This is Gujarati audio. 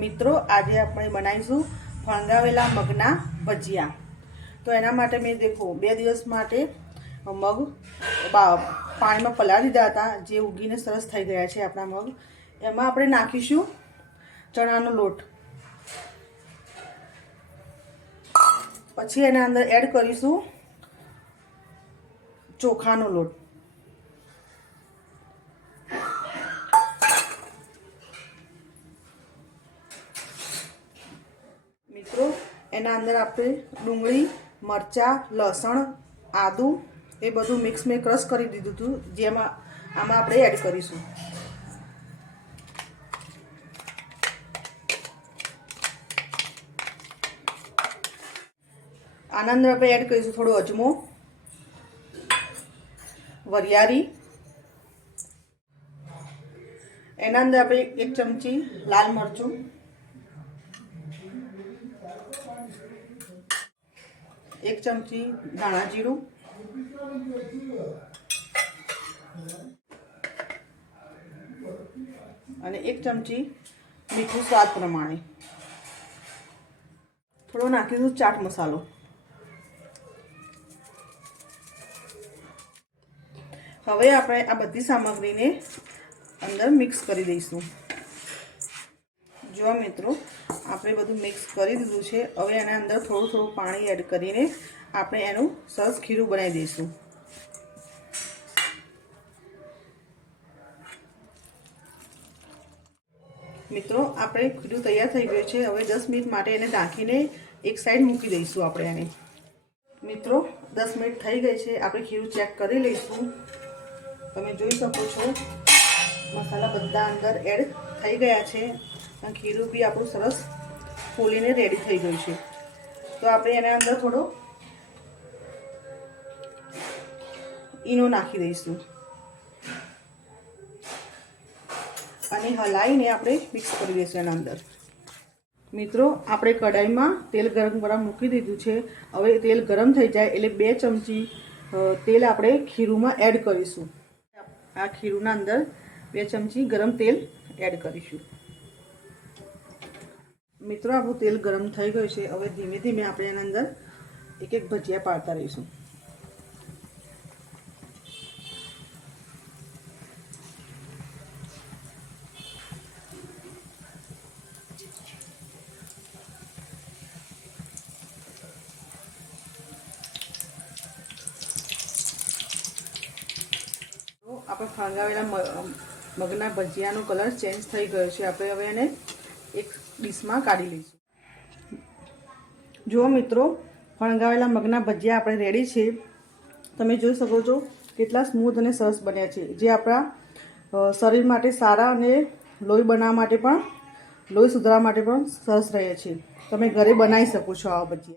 મિત્રો આજે આપણે બનાવીશું ફણગાવેલા મગના ભજીયા। તો એના માટે મેં દેખો 2 દિવસ માટે મગ પાણીમાં પલાળી દીધા હતા, જે ઉગીને સરસ થઈ ગયા છે આપણા મગ। એમાં આપણે નાખીશું ચણાનો લોટ, પછી એના અંદર એડ કરીશું ચોખાનો લોટ, મિત્રો એના અંદર આપણે ડુંગળી, મરચાં, લસણ, આદુ એ બધું મિક્સ મેં ક્રશ કરી દીધું હતું, જેમાં આમાં આપણે એડ કરીશું। આના અંદર આપણે એડ કરીશું થોડો અજમો, વરિયાળી, એના અંદર આપણે 1 ચમચી લાલ મરચું, 1 ચમચી ધાણા જીરું, અને 1 ચમચી મીઠું સ્વાદ પ્રમાણે, થોડો નાખીશું ચાટ મસાલો। હવે આપણે આ બધી સામગ્રીને અંદર મિક્સ કરી દઈશું। જો મિત્રો આપણે બધું મિક્સ કરી દીધું છે। હવે એના અંદર થોડું થોડું પાણી એડ કરીને આપણે એનું સરસ ખીરું બનાવી દઈશું। મિત્રો આપણે ખીરું તૈયાર થઈ ગયું છે। હવે 10 મિનિટ માટે એને ઢાંકીને એક સાઈડ મૂકી દઈશું આપણે એને। મિત્રો 10 મિનિટ થઈ ગઈ છે, આપણે ખીરું ચેક કરી લઈશું। તમે જોઈ શકો છો મસાલા બધા અંદર એડ થઈ ગયા છે અને ખીરું બી આપણું સરસ ફૂલીને રેડી થઈ ગયું છે। તો આપણે એના અંદર થોડો ઈનો નાખી દઈશું અને હલાવીને આપણે મિક્સ કરી દઈશું એના અંદર। મિત્રો આપણે કઢાઈમાં તેલ ગરમ કરવા મૂકી દીધું છે। હવે તેલ ગરમ થઈ જાય એટલે 2 ચમચી તેલ આપણે ખીરુંમાં એડ કરીશું। આ ખીરુંના અંદર 2 ચમચી ગરમ તેલ એડ કરીશું। મિત્રો આપણું તેલ ગરમ થઈ ગયું છે। હવે ધીમે ધીમે આપણે એના અંદર એક એક ભજીયા પાડતા રહીશું। આપણે ફણગાવેલા મગના ભજીયાનો કલર ચેન્જ થઈ ગયો છે। આપણે હવે એને એક ડીશમાં કાઢી લઈશું। જુઓ મિત્રો ફણગાવેલા મગના ભજીયા આપણે રેડી છે। તમે જોઈ શકો છો કેટલા સ્મૂથ અને સરસ બન્યા છે, જે આપણા શરીર માટે સારા અને લોહી બનાવવા માટે પણ, લોહી સુધારવા માટે પણ સરસ રહે છે। તમે ઘરે બનાવી શકો છો આવા ભજીયા।